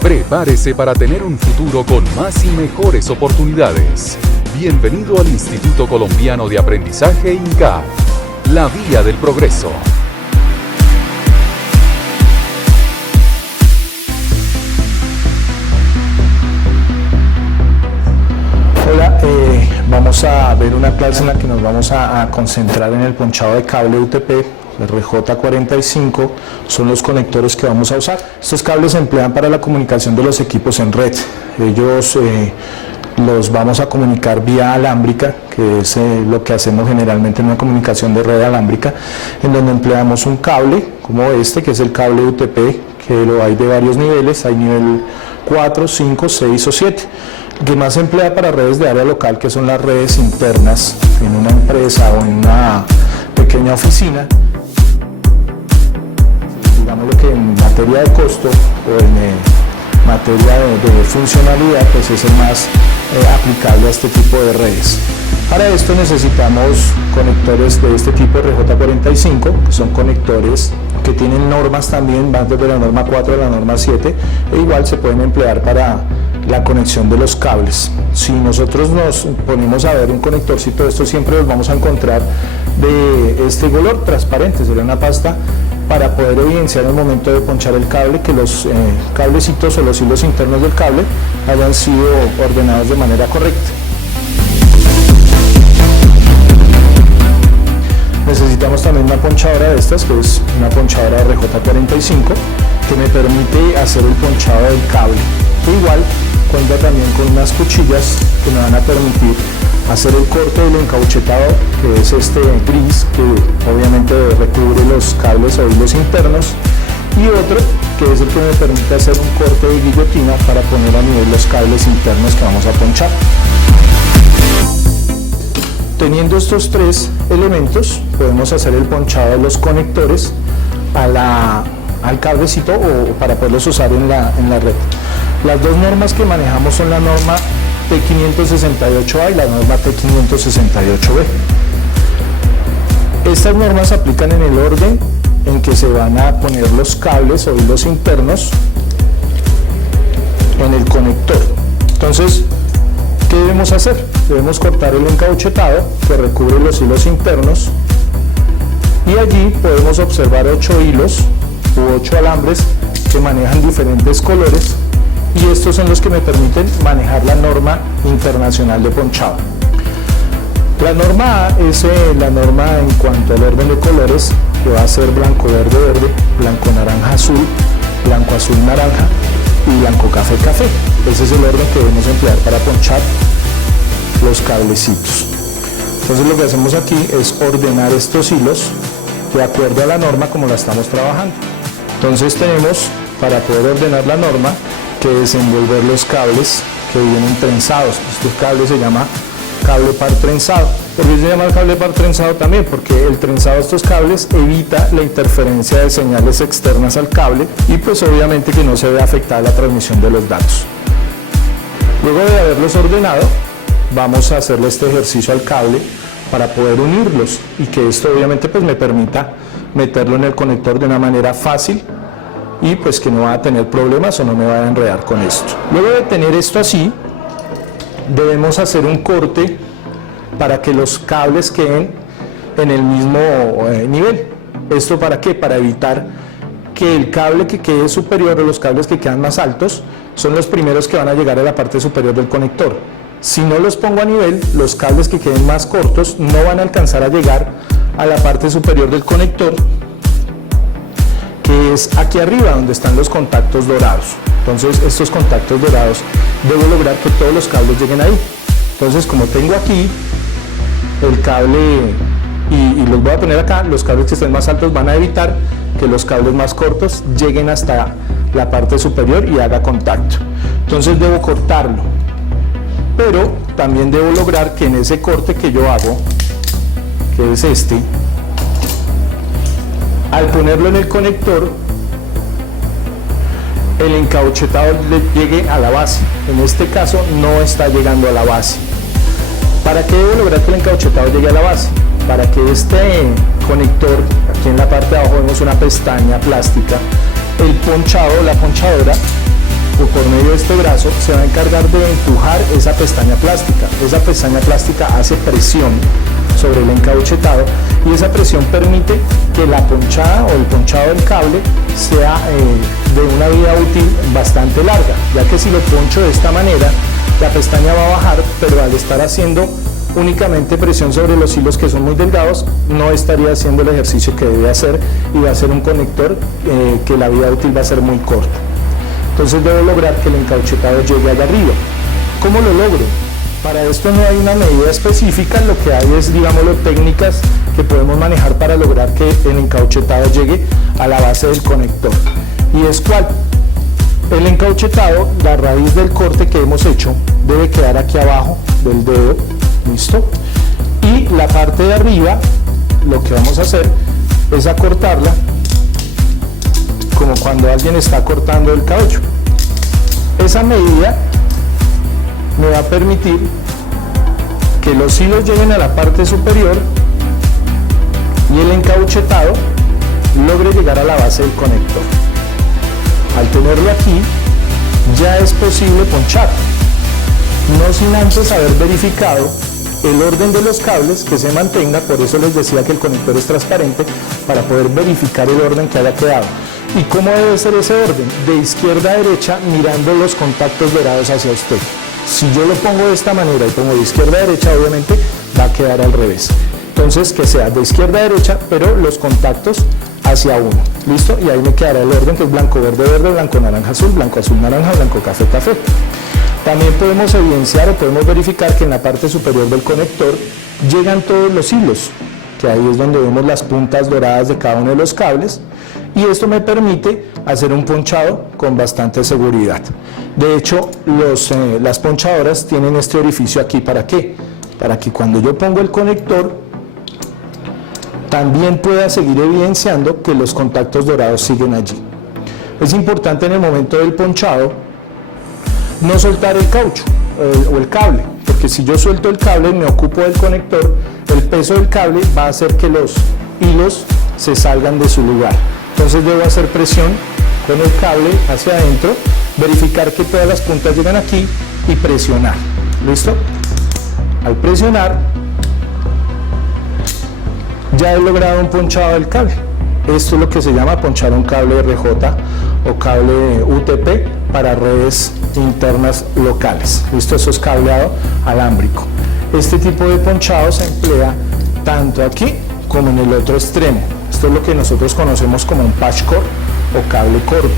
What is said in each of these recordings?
Prepárese para tener un futuro con más y mejores oportunidades. Bienvenido al Instituto Colombiano de Aprendizaje INCAP, la vía del progreso. Hola, vamos a ver una clase en la que nos vamos a concentrar en el ponchado de cable UTP. El RJ45 son los conectores que vamos a usar. Estos cables se emplean para la comunicación de los equipos en red. Ellos los vamos a comunicar vía alámbrica, que es lo que hacemos generalmente en una comunicación de red alámbrica, en donde empleamos un cable como este, que es el cable UTP, que lo hay de varios niveles, hay nivel 4, 5, 6 o 7. Que más se emplea para redes de área local, que son las redes internas en una empresa o en una pequeña oficina. Digamos que en materia de costo o en materia de funcionalidad, pues es el más aplicable a este tipo de redes. Para esto necesitamos conectores de este tipo RJ45, que son conectores que tienen normas también, van desde la norma 4 a la norma 7, e igual se pueden emplear para la conexión de los cables. Si nosotros nos ponemos a ver un conectorcito de estos, siempre los vamos a encontrar de este color transparente, sería una pasta para poder evidenciar el momento de ponchar el cable, que los cablecitos o los hilos internos del cable hayan sido ordenados de manera correcta. Necesitamos también una ponchadora de estas, que es una ponchadora RJ45, que me permite hacer el ponchado del cable. Igual cuenta también con unas cuchillas que me van a permitir hacer el corte del encauchetado, que es este gris, que obviamente recubre los cables o hilos internos, y otro que es el que me permite hacer un corte de guillotina para poner a nivel los cables internos que vamos a ponchar. Teniendo estos tres elementos, podemos hacer el ponchado de los conectores al cablecito o para poderlos usar en la red. Las dos normas que manejamos son la norma T568A y la norma T568B. Estas normas se aplican en el orden en que se van a poner los cables o hilos internos en el conector. Entonces, ¿qué debemos hacer? Debemos cortar el encauchetado que recubre los hilos internos, y allí podemos observar 8 hilos u 8 alambres que manejan diferentes colores, y estos son los que me permiten manejar la norma internacional de ponchado. La norma A es la norma en cuanto al orden de colores, que va a ser blanco, verde, verde, blanco, naranja, azul, blanco, azul, naranja y blanco, café, café. Ese es el orden que debemos emplear para ponchar los cablecitos. Entonces lo que hacemos aquí es ordenar estos hilos de acuerdo a la norma como la estamos trabajando. Entonces tenemos, para poder ordenar la norma, que desenvolver los cables que vienen trenzados. Este cable se llama cable par trenzado. ¿Por qué se llama cable par trenzado también? Porque el trenzado de estos cables evita la interferencia de señales externas al cable y pues obviamente que no se ve afectada la transmisión de los datos. Luego de haberlos ordenado, vamos a hacerle este ejercicio al cable para poder unirlos y que esto obviamente pues me permita meterlo en el conector de una manera fácil y pues que no va a tener problemas o no me vaya a enredar con esto. Luego de tener esto así, debemos hacer un corte para que los cables queden en el mismo nivel. ¿Esto para qué? Para evitar que el cable que quede superior o los cables que quedan más altos son los primeros que van a llegar a la parte superior del conector. Si no los pongo a nivel, los cables que queden más cortos no van a alcanzar a llegar a la parte superior del conector, que es aquí arriba donde están los contactos dorados. Entonces estos contactos dorados debo lograr que todos los cables lleguen ahí. Entonces, como tengo aquí el cable y los voy a poner acá, los cables que estén más altos van a evitar que los cables más cortos lleguen hasta la parte superior y haga contacto. Entonces debo cortarlo, pero también debo lograr que en ese corte que yo hago, que es este, al ponerlo en el conector, el encauchetado le llegue a la base. En este caso no está llegando a la base. ¿Para qué debo lograr que el encauchetado llegue a la base? Para que este conector, aquí en la parte de abajo vemos una pestaña plástica, el ponchado, la ponchadora, este brazo se va a encargar de empujar esa pestaña plástica. Esa pestaña plástica hace presión sobre el encauchetado y esa presión permite que la ponchada o el ponchado del cable sea de una vida útil bastante larga, ya que si lo poncho de esta manera, la pestaña va a bajar, pero al estar haciendo únicamente presión sobre los hilos que son muy delgados, no estaría haciendo el ejercicio que debe hacer y va a ser un conector que la vida útil va a ser muy corta. Entonces debo lograr que el encauchetado llegue allá arriba. ¿Cómo lo logro? Para esto no hay una medida específica, lo que hay es, digámoslo, técnicas que podemos manejar para lograr que el encauchetado llegue a la base del conector. ¿Y es cuál? El encauchetado, la raíz del corte que hemos hecho, debe quedar aquí abajo del dedo, ¿listo? Y la parte de arriba, lo que vamos a hacer es acortarla como cuando alguien está cortando el cabello. Esa medida me va a permitir que los hilos lleguen a la parte superior y el encauchetado logre llegar a la base del conector. Al tenerlo aquí, ya es posible ponchar, no sin antes haber verificado el orden de los cables, que se mantenga. Por eso les decía que el conector es transparente, para poder verificar el orden que haya quedado. ¿Y cómo debe ser ese orden? De izquierda a derecha, mirando los contactos dorados hacia usted. Si yo lo pongo de esta manera y pongo de izquierda a derecha, obviamente va a quedar al revés. Entonces, que sea de izquierda a derecha, pero los contactos hacia uno. ¿Listo? Y ahí me quedará el orden, que es blanco, verde, verde, blanco, naranja, azul, naranja, blanco, café, café. También podemos evidenciar o podemos verificar que en la parte superior del conector llegan todos los hilos, que ahí es donde vemos las puntas doradas de cada uno de los cables, y esto me permite hacer un ponchado con bastante seguridad. De hecho, las ponchadoras tienen este orificio aquí. ¿Para qué? Para que cuando yo pongo el conector también pueda seguir evidenciando que los contactos dorados siguen allí. Es importante en el momento del ponchado no soltar el caucho o el cable, porque si yo suelto el cable y me ocupo del conector, el peso del cable va a hacer que los hilos se salgan de su lugar. Entonces debo hacer presión con el cable hacia adentro, verificar que todas las puntas llegan aquí y presionar. ¿Listo? Al presionar, ya he logrado un ponchado del cable. Esto es lo que se llama ponchar un cable RJ o cable UTP para redes internas locales. ¿Listo? Eso es cableado alámbrico. Este tipo de ponchado se emplea tanto aquí como en el otro extremo. Esto es lo que nosotros conocemos como un patch cord o cable corto.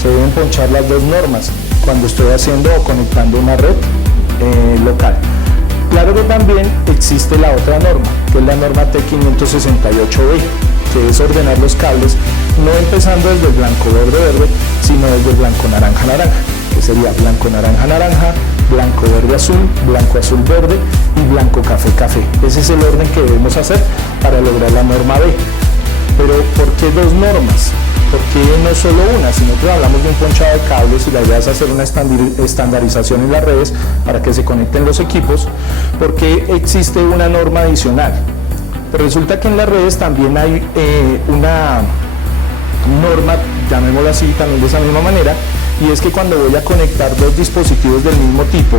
Se deben ponchar las dos normas cuando estoy haciendo o conectando una red local. Claro que también existe la otra norma, que es la norma T568B, que es ordenar los cables no empezando desde el blanco verde verde, sino desde el blanco naranja naranja, que sería blanco naranja naranja, blanco verde azul, blanco azul verde y blanco café café. Ese es el orden que debemos hacer para lograr la norma B. Pero ¿por qué dos normas? ¿Por qué no solo una? Si nosotros hablamos de un ponchado de cables y la idea es hacer una estandarización en las redes para que se conecten los equipos, ¿por qué existe una norma adicional? Pero resulta que en las redes también hay una norma, llamémosla así, también de esa misma manera, y es que cuando voy a conectar dos dispositivos del mismo tipo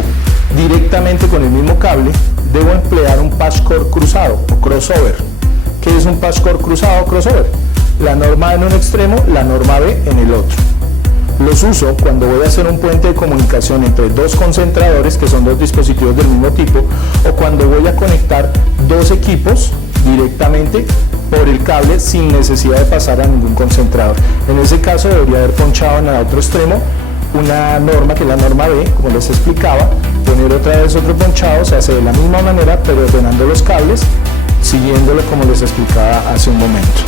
directamente con el mismo cable, debo emplear un patch cord cruzado o crossover. ¿Qué es un patch cord cruzado o crossover? La norma A en un extremo, la norma B en el otro. Los uso cuando voy a hacer un puente de comunicación entre dos concentradores, que son dos dispositivos del mismo tipo, o cuando voy a conectar dos equipos directamente por el cable sin necesidad de pasar a ningún concentrador. En ese caso debería haber ponchado en el otro extremo una norma, que es la norma B, como les explicaba, poner otra vez otro ponchado, se hace de la misma manera, pero ordenando los cables, siguiéndolo como les explicaba hace un momento.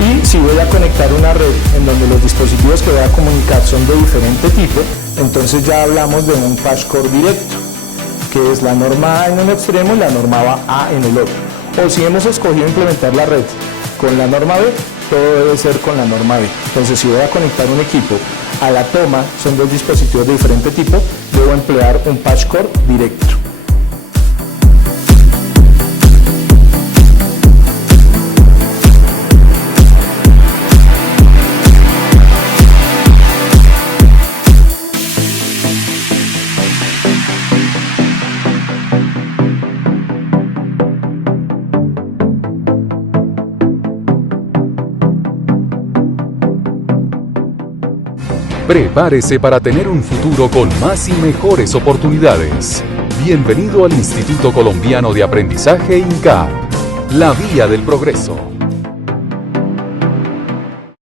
Y si voy a conectar una red en donde los dispositivos que voy a comunicar son de diferente tipo, entonces ya hablamos de un patch cord directo, que es la norma A en un extremo y la norma A en el otro. O si hemos escogido implementar la red con la norma B, todo debe ser con la norma B. Entonces, si voy a conectar un equipo a la toma, son dos dispositivos de diferente tipo, debo emplear un patch cord directo. Prepárese para tener un futuro con más y mejores oportunidades. Bienvenido al Instituto Colombiano de Aprendizaje INCAP. La vía del progreso.